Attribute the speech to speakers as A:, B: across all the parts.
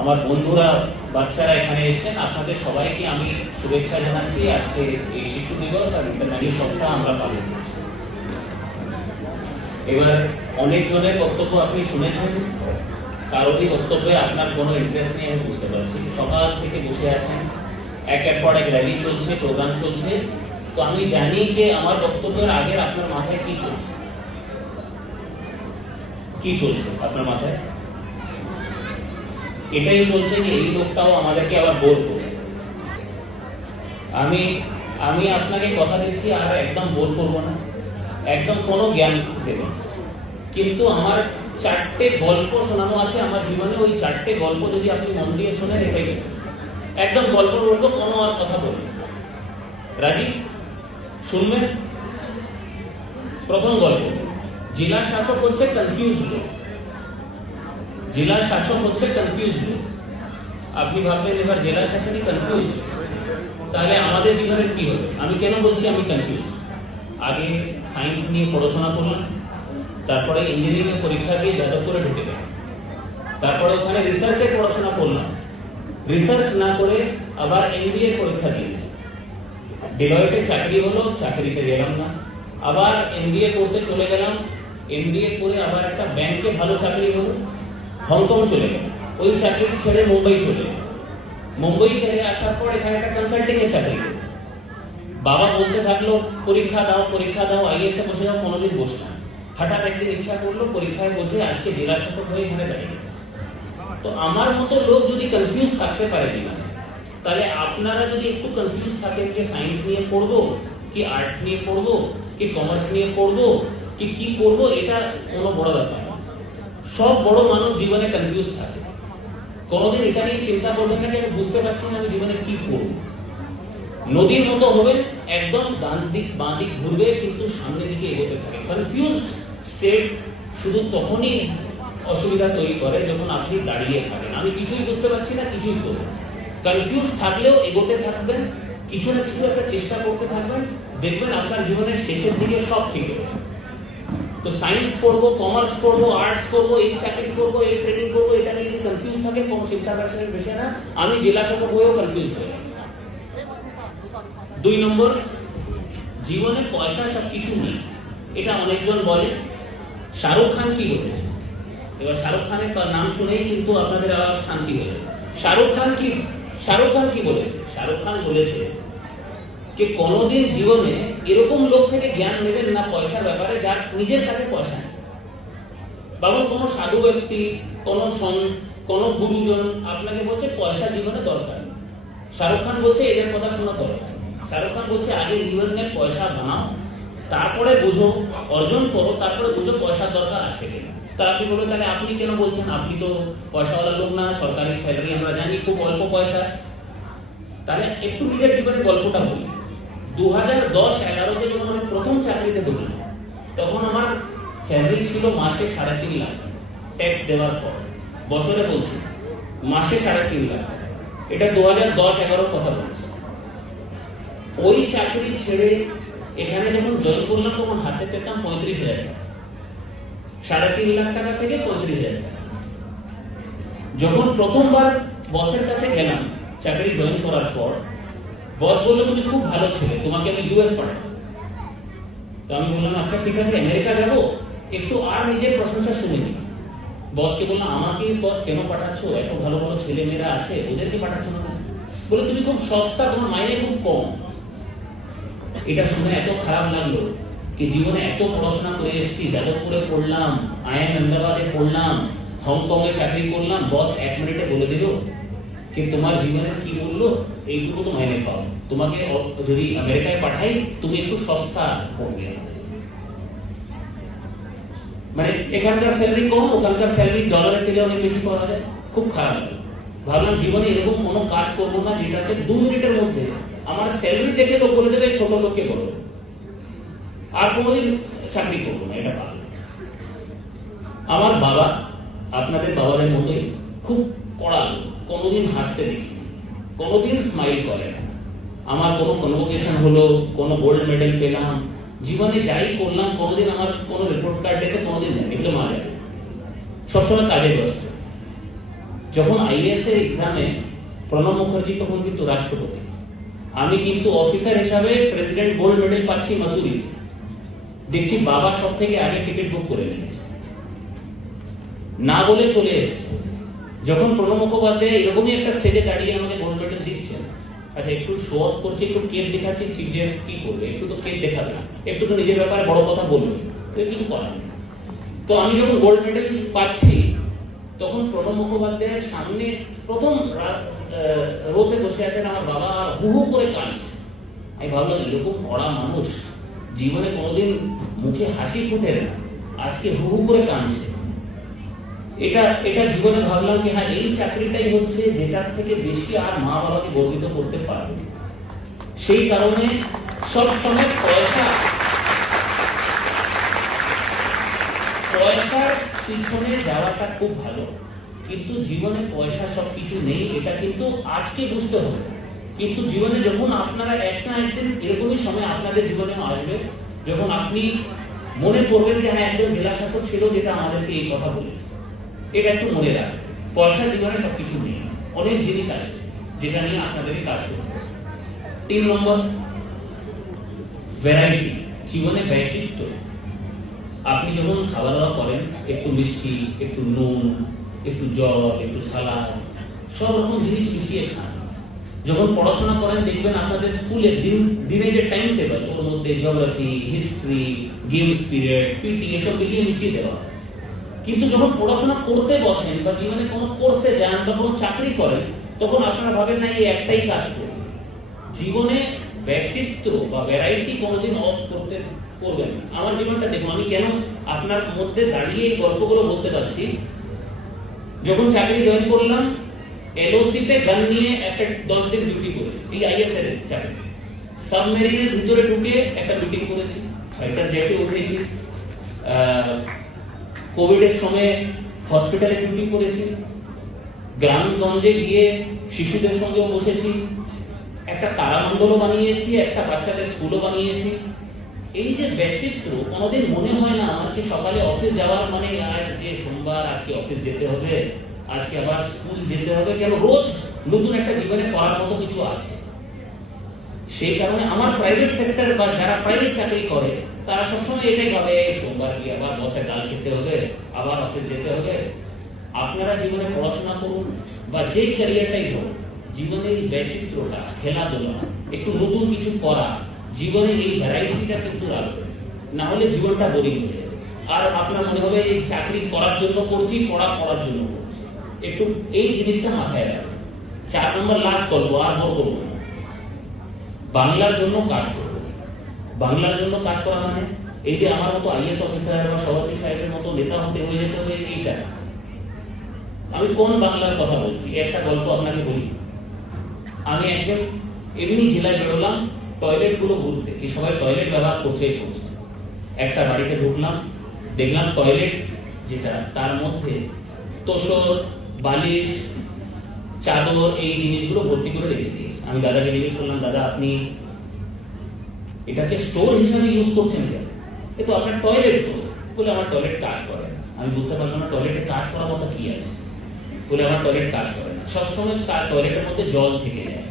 A: আমার বন্ধুরা, বাচ্চারা এখানে এসেছেন, আপনাদের সবাইকে আমি শুভেচ্ছা জানাচ্ছি। আজকে এই শিশু দিবস আর ইন্টারন্যাশনাল সপ্তাহ আমরা পালন করছি। এবার অনেকজনের বক্তব্য আপনি শুনেছেন। কারোরই বক্তব্যে আপনার কোনো ইন্টারেস্ট নেই, আমি বুঝতে পারছি। সকাল থেকে বসে আছেন। একের পর এক র্যালি চলছে প্রোগ্রাম চলছে। তো আমি জানি যে আমার বক্তব্যের আগের আপনার মাথায় কি চলছে? কি চলছে আপনার মাথায়? এটাই চলছে যে এই লোকটাও আমাদেরকে আবার বোর করবে। আমি আমি আপনাকে কথা দিচ্ছি, আর একদম বোর করব না। একদম কোনো জ্ঞান দেব কিন্তু আমার চারটে গল্প শোনানো আছে, আমার জীবনে ওই চারটে গল্প যদি আপনি মন দিয়ে শোনেন, এটাই একদম গল্প বলব কোনো আর কথা বলব। রাজি শুনবেন? প্রথম গল্প, জেলা শাসক হচ্ছে কনফিউজ লোক। জেলা শাসক হচ্ছে কনফিউজ আপনি ভাববেন, এবার জেলা শাসনই কনফিউজ তাহলে আমাদের জীবনের কি হবে আমি কেন বলছি আমি কনফিউজ আগে সায়েন্স নিয়ে পড়াশোনা করলাম, তারপরে ইঞ্জিনিয়ারিং পরীক্ষা দিয়ে যাদবপুরে ঢুকে গেলাম। তারপরে ওখানে রিসার্চের পড়াশোনা করলাম। রিসার্চ না করে আবার এমবিএ পরীক্ষা দিয়ে দিলাম ডিলয়েটে চাকরি হলো, চাকরিতে গেলাম না। আবার এমবিএ করতে চলে গেলাম। এমবিএ করে আবার একটা ব্যাংকে ভালো চাকরি হলো। হংকং চলে গেল ওই চাকরি ছেড়ে মুম্বাই চলে গেলাম মুম্বাই ছেড়ে আসার পর এখানে একটা কনসাল্টিং এর চাকরি করলাম। বাবা বলতে থাকল, পরীক্ষা দাও পরীক্ষা দাও আইএস এ বসে যাও, কোনোদিন বসে না হঠাৎ একদিন ইচ্ছা করল, পরীক্ষায় বসে আজকে জেলা শাসক হয়ে এখানে দাঁড়িয়ে গেছে। তো আমার মতো লোক যদি কনফিউজ থাকতে পারে জীবনে তাহলে আপনারা যদি একটু কনফিউজ থাকেন যে সায়েন্স নিয়ে পড়ব, কি আর্টস নিয়ে পড়ব, কি কমার্স নিয়ে পড়ব, কি কি করব, এটা কোনো বড় ব্যাপার। সব বড় মানুষ জীবনে কনফিউজ থাকে। কোনোদিন এটা নিয়ে চিন্তা করবেন না যে আমি বুঝতে পারছি না আমি জীবনে কি করব। নদীর মতো হবেন একদম ডান দিক, বাঁ দিক ঘুরবে, কিন্তু সামনের দিকে এগোতে থাকে। কনফিউজ স্টেট শুধু তখনই অসুবিধা তৈরি করে যখন আপনি দাঁড়িয়ে থাকেন। আমি কিছুই বুঝতে পারছি না, কিছুই করব কনফিউজ থাকলেও এগোতে থাকবেন, কিছু না কিছু একটা চেষ্টা করতে থাকবেন, দেখবেন আপনার জীবনের শেষের দিকে সব ঠিক হবে তো সায়েন্স পড়ব কমার্স পড়ব আর্টস করব এই চাকরি করব, এই ট্রেনিং করব, এটা নিয়ে কনফিউজ থাকে, কোনো চিন্তা বিষয় না। আমি জেলা শাসক হয়েও কনফিউজ হয়ে দুই নম্বর, জীবনে পয়সা সব কিছু নেই। এটা অনেকজন বলে। শাহরুখ খান কি বলেছে? এবার শাহরুখ খানের নাম শুনেই কিন্তু আপনাদের শান্তি হয়ে যাবে। শাহরুখ খান কি? শাহরুখ খান কি বলেছে? শাহরুখ খান বলেছে যে, কোনোদিন জীবনে এরকম লোক থেকে জ্ঞান নেবেন না পয়সার ব্যাপারে, যার নিজের কাছে পয়সা নেই। বাবু, কোনো সাধু ব্যক্তি, কোনো সন কোনো গুরুজন আপনাকে বলছে পয়সা জীবনে দরকার শাহরুখ খান বলছে এদের কথা শোনা দরকার শাহরুখ খান বলছে, আগে জীবনে পয়সা বানাও, তারপরে বুঝো, অর্জন করো, তারপরে বুঝো পয়সার দরকার আছে কিনা। তা আপনি বলবেন তাহলে আপনি কেন বলছেন, আপনি তো পয়সাওয়ালা লোক না, সরকারি স্যালারি আমরা জানি, খুব অল্প পয়সা। তাহলে একটু নিজের জীবনের গল্পটা বলি। দু হাজার দশ এগারোতে যখন আমি প্রথম চাকরিতে ঢুকলাম, তখন আমার স্যালারি ছিল মাসে সাড়ে তিন লাখ। ট্যাক্স দেওয়ার পর। বছরে বলছি, মাসে সাড়ে তিন লাখ। এটা দু হাজার দশ এগারোর কথা বলছি। ওই চাকরি ছেড়ে এখানে যখন জয়েন করলাম, তখন হাতে পেতাম পঁয়ত্রিশ হাজার সাড়ে তিন লাখ টাকা থেকে পঁয়ত্রিশ হাজার টাকা। যখন প্রথমবার বসের কাছে গেলাম, চাকরি জয়েন করার পর বস বলল তুমি খুব ভালো ছেলে, তোমাকে আমি ইউএস পাঠাবো। তো আমি বললাম আচ্ছা ঠিক আছে, আমেরিকা যাব। একটু আর নিজের প্রশংসা শুনে নি বসকে বললাম, আমাকে বস কেন পাঠাচ্ছ? এত ভালো ভালো ছেলে মেয়েরা আছে, ওদেরকে পাঠাচ্ছ না বলে তুমি খুব সস্তা, তোমার মাইনে খুব কম। এটা শুনে এত খারাপ লাগল কি জীবনে এত পড়াশোনা করে এসেছি, যাদবপুরে পড়লাম আইএম আহমেদাবাদে পড়লাম হংকং এ চাকরি করলাম, বস এক মিনিটে বলে দিল কি তোমার জীবনে কি বলল এইটুকু তো মাইনে পাও। তোমাকে যদি আমেরিকায় পাঠাই, তুমি একটু সস্তা পড়বে মানে এখানকার স্যালারি কম, ওখানকার স্যালারি ডলারের থেকে অনেক বেশি পাওয়া যায়। খুব খারাপ। ভাবলাম জীবনে এরকম কোনো কাজ করব না, যেটাতে দু মিনিটের মধ্যে আমার স্যালারি দেখে লোক বলে দেবে, ছোট লোককে করব আর কোনোদিন চাকরি করব না, এটা ভালো। আমার বাবা, আপনাদের বাবাদের মতোই খুব কড়া কোনোদিন হাসতে দেখি কোনোদিন স্মাইল করে না। আমার কোনো কনভোকেশন হলো, কোনো গোল্ড মেডেল পেলাম। জীবনে যাই করলাম, কোনোদিন আমার কোনো রিপোর্ট কার্ড দেখে কোনোদিন জানি এগুলো মা জানে সবসময় কাজে ব্যস্ত। যখন আইএস এর এক্সামে প্রণব মুখার্জি, তখন কিন্তু রাষ্ট্রপতি। আমি কিন্তু অফিসার হিসাবে প্রেসিডেন্ট গোল্ড মেডেল পাচ্ছি মাসুরি দেখছি বাবা সব থেকে আগে টিকিট বুক করে নিয়েছে। না বলে চলে এসছে। যখন প্রণব মুখোপাধ্যায় এরকমই একটা স্টেজে দাঁড়িয়ে আমাকে গোল্ড আচ্ছা একটু শো অফ করছি, একটু কেক দেখাচ্ছি গেস্ট কি করবে? একটু তো কেক দেখাবে। না একটু তো নিজের ব্যাপারে বড় কথা বলবে। তো কিছু করার নেই। তো আমি যখন গোল্ড মেডেল পাচ্ছি, তখন প্রণব মুখোপাধ্যায়ের সামনে প্রথম রোতে বসে আছেন আমার বাবা হু হু করে কাঁদছে। আমি ভাবলাম, এরকম কড়া মানুষ জীবনে কোনোদিন মুখে হাসি ফুটে না। আজকে হু হু করে কাঁদছে। এটা এটা জীবনে ভাবলাম কি হ্যাঁ এই চাকরিটাই হচ্ছে যেটার থেকে বেশি আর মা বাবাকে গর্বিত করতে পারবে। সেই কারণে সব সময় পয়সা, পয়সার পিছনে যাওয়াটা খুব ভালো। কিন্তু জীবনে পয়সা সব কিছু নেই, এটা কিন্তু আজকে বুঝতে হবে। কিন্তু জীবনে যখন আপনারা একটা একদিন এরকমই সময় আপনাদের জীবনে আসবে, যখন আপনি মনে করবেন যে হ্যাঁ একজন জেলা শাসক ছিল যেটা আমাদেরকে এই কথা বলেছে। এটা একটু মনে রাখবেন পয়সা জীবনে সবকিছু নেই। অনেক জিনিস আছে যেটা নিয়ে আপনাদেরকে কাজ করতে তিন নম্বর ভ্যারাইটি জীবনে বৈচিত্র্য। আপনি যখন খাওয়া দাওয়া করেন, একটু মিষ্টি, একটু নুন, একটু জল, একটু সালাদ, সব রকম জিনিস মিশিয়ে খান। যখন পড়াশোনা করেন, দেখবেন আপনাদের স্কুলে দিন, দিনে যে টাইম টেবিল ওর মধ্যে geography history games period PT এসব মিলিয়ে মিশিয়ে দেওয়া হয়। কিন্তু যখন পড়াশোনা করতে বসেন বা জীবনে কোনো কোর্সে যান বা কোনো চাকরি করেন, তখন আপনারা ভাবেন না, এই একটাই কাজ করুন জীবনে ব্যচিত্র বা ভ্যারাইটি কোনোদিন অফ করতে করবেন। আমার জীবনটা দেখুন, আমি কেন আপনার মধ্যে দাঁড়িয়ে এই গল্পগুলো বলতে পারছি? যখন চাকরি জয়েন করলাম এলওসি তে গান নিয়ে একটা দশ দিন ডিউটি করেছি, এই আইএস এর চাকরি। সাবমেরিনের ভিতরে ঢুকে একটা মিটিং করেছি ফাইটার জেটে উঠেছি। কোভিড এর সময় হসপিটালে ডিউটি করেছি, গ্রামগঞ্জে গিয়ে শিশুদের সঙ্গেও বসেছি, একটা তারামণ্ডলও বানিয়েছি, একটা বাচ্চাদের স্কুলও বানিয়েছি। এই যে ব্যচিত্র কোনোদিন মনে হয় না আমার কি সকালে অফিস যাওয়ার মানে আর যে সোমবার, আজকে অফিস যেতে হবে, আজকে আবার স্কুল যেতে হবে। কেন রোজ নতুন একটা জীবনে করার মতো কিছু আছে। সেই কারণে আমার প্রাইভেট সেক্টর বা যারা প্রাইভেট চাকরি করে তারা সবসময় এটাই ভাবে, সোমবার গিয়ে আবার বসে গাল খেতে হবে, আবার অফিস যেতে হবে। আপনারা জীবনে পড়াশোনা করুন বা যে ক্যারিয়ারটাই হোক, জীবনে এই বৈচিত্র্যটা, খেলাধুলা, একটু নতুন কিছু করা, জীবনে এই ভ্যারাইটিটা কিন্তু রাখবে না হলে জীবনটা বোরিং হয়ে যাবে। আর আপনার মনে হবে, এই চাকরি করার জন্য করছি, পড়া করার জন্য করছি। একটু এই জিনিসটা মাথায় রাখবেন। চার নম্বর লাস্ট গল্প, আর বড় করব বাংলার জন্য কাজ করব বাংলার জন্য কাজ করা মানে? এই যে আমার মতো আইএস অফিসার বা সভাপতি সাহেবের মতো নেতা হতে হয়ে যেতে হবে এইটা। আমি কোন বাংলার কথা বলছি? একটা গল্প আপনাকে বলি। আমি একদিন এমনি জেলায় বেরোলাম টয়লেটগুলো ঘুরতে। কি সবাই টয়লেট ব্যবহার করছেই করছে। একটা বাড়িতে ঢুকলাম, দেখলাম টয়লেট যেটা, তার মধ্যে তোষর, বালিশ, চাদর, এই জিনিসগুলো ভর্তি করে রেখে দিয়েছে। আমি দাদাকে জিজ্ঞেস করলাম, দাদা, আপনি এটাকে স্টোর হিসাবে ইউজ করছেন কেন? এ তো আপনার টয়লেট তো, বলে আমার টয়লেট কাজ করে না। আমি বুঝতে পারলাম না টয়লেটে কাজ করার মতো কি আছে। বলে আমার টয়লেট কাজ করে না। সবসময় তার টয়লেটের মধ্যে জল থেকে যায়।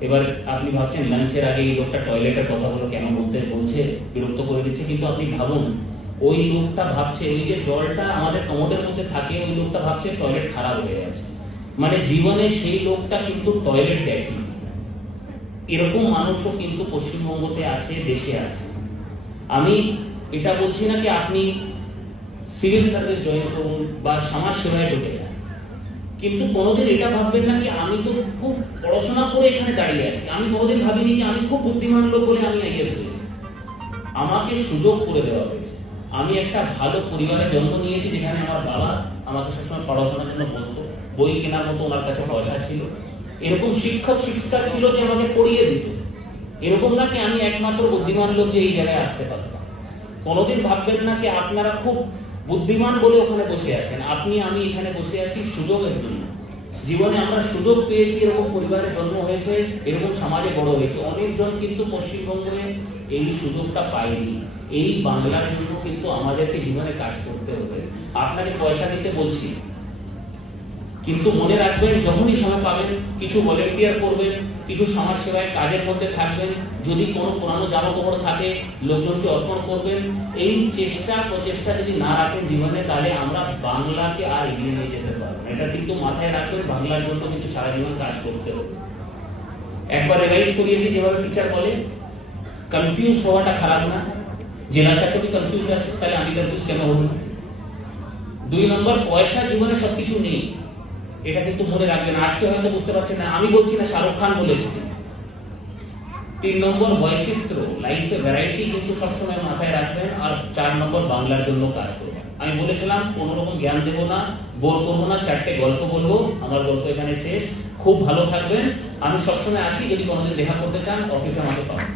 A: এবার আপনি ভাবছেন লাঞ্চের আগে এই লোকটা টয়লেটের কথাগুলো কেন বলতে, বলছে, বিরক্ত করে দিচ্ছে, কিন্তু আপনি ভাবুন, ওই লোকটা ভাবছে, ওই যে জলটা আমাদের কমোডের মধ্যে থাকে, ওই লোকটা ভাবছে টয়লেট খারাপ হয়ে গেছে। মানে জীবনে সেই লোকটা কিন্তু টয়লেট দেখে এরকম মানুষও কিন্তু পশ্চিমবঙ্গতে আছে, দেশে আছে। আমি এটা বলছি না কি আপনি সিভিল সার্ভিস জয়েন করুন বা সমাজ সেবায় ঢুকে যান। কিন্তু কোনোদিন এটা ভাববেন না কি আমি তো খুব পড়াশোনা করে এখানে দাঁড়িয়ে আছি। আমি কোনোদিন ভাবিনি যে আমি খুব বুদ্ধিমান লোক বলে আমি আইএস হয়েছি আমাকে সুযোগ করে দেওয়া হয়েছে। আমি একটা ভালো পরিবারে জন্ম নিয়েছি যেখানে আমার বাবা আমাকে সবসময় পড়াশোনার জন্য বলতো। বই কেনার মতো ওনার কাছে পয়সা ছিল। এরকম শিক্ষক শিক্ষিকা ছিল যে আমাকে পড়িয়ে দিত। এরকম না কি আমি একমাত্র বুদ্ধিমান লোক যে এই জায়গায় আসতে পারতাম। কোনোদিন ভাববেন না কি আপনারা খুব বুদ্ধিমান বলে ওখানে বসে আছেন। আপনি, আমি এখানে বসে আছি সুযোগের জন্য। জীবনে আমরা সুযোগ পেয়েছি, এরকম পরিবারে জন্ম হয়েছে, এরকম সমাজে বড় হয়েছে। অনেকজন কিন্তু পশ্চিমবঙ্গে এই সুযোগটা পায়নি। এই বাংলার জন্য কিন্তু আমাদেরকে জীবনে কাজ করতে হবে। আপনাকে পয়সা দিতে বলছি। কিন্তু মনে রাখবেন, যখনই সময় পাবেন, কিছু ভলেন্টিয়ার করবেন, কিছু সমাজ সেবায় কাজের মধ্যে থাকবেন, যদি কোনো পুরানো জামা কাপড় থাকে, লোকজনকে অর্পণ করবেন, এই চেষ্টা, প্রচেষ্টা যদি না রাখেন জীবনে, তাহলে আমরা বাংলাকে আর এগিয়ে নিয়ে যেতে পারব এটা কিন্তু মাথায় রাখবেন, বাংলার জন্য কিন্তু সারা জীবন কাজ করতে হবে। একবার রিভাইজ করিয়ে দিই, যেভাবে টিচার বলে কনফিউজ হওয়াটা খারাপ না। জেলা শাসকই কনফিউজ আছে, তাহলে আমি কনফিউজ কেন হব না? দুই নম্বর, পয়সা জীবনে সবকিছু নেই। এটা কিন্তু মনে রাখবেন আজকে হয়তো বুঝতে পারছেন না, আমি বলছি না শাহরুখ খান বলেছে। তিন নম্বর বৈচিত্র্য লাইফে ভ্যারাইটি কিন্তু সবসময় মাথায় রাখবেন আর চার নম্বর বাংলার জন্য কাজ করবেন। আমি বলেছিলাম কোনো রকম জ্ঞান দেবো না, বোর করব না, চারটে গল্প বলব, আমার গল্প এখানে শেষ। খুব ভালো থাকবেন। আমি সবসময় আছি, যদি কোনোদিন দেখা করতে চান অফিসে আমাকে পাবেন।